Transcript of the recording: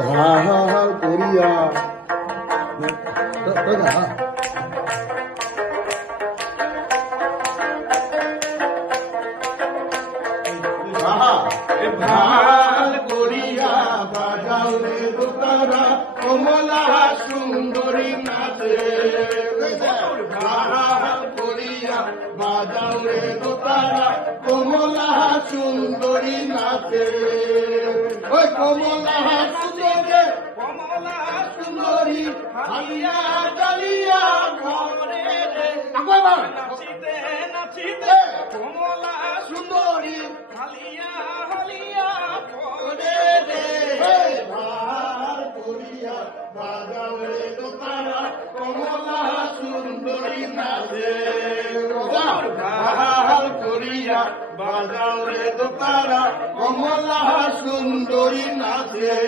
ধার করিয়া ধার করিয়া বাজাও রে দোতারা কমলা সুন্দরী নাচে ধার করিয়া বাজাও রে দোতারা কমলা সুন্দরী নাচে ওই কমলা সুন্দরী কমলা সুন্দরী হালিয়া ডালিয়া ঘরে রে নাচিতে নাচিতে কমলা সুন্দরী হালিয়া হালিয়া ঘরে রে ধার করিয়া বাজাও রে দোতারা কমলা সুন্দরী নাচে ধার করিয়া বাজাও রে দোতারা কমলা সুন্দরী নাচে।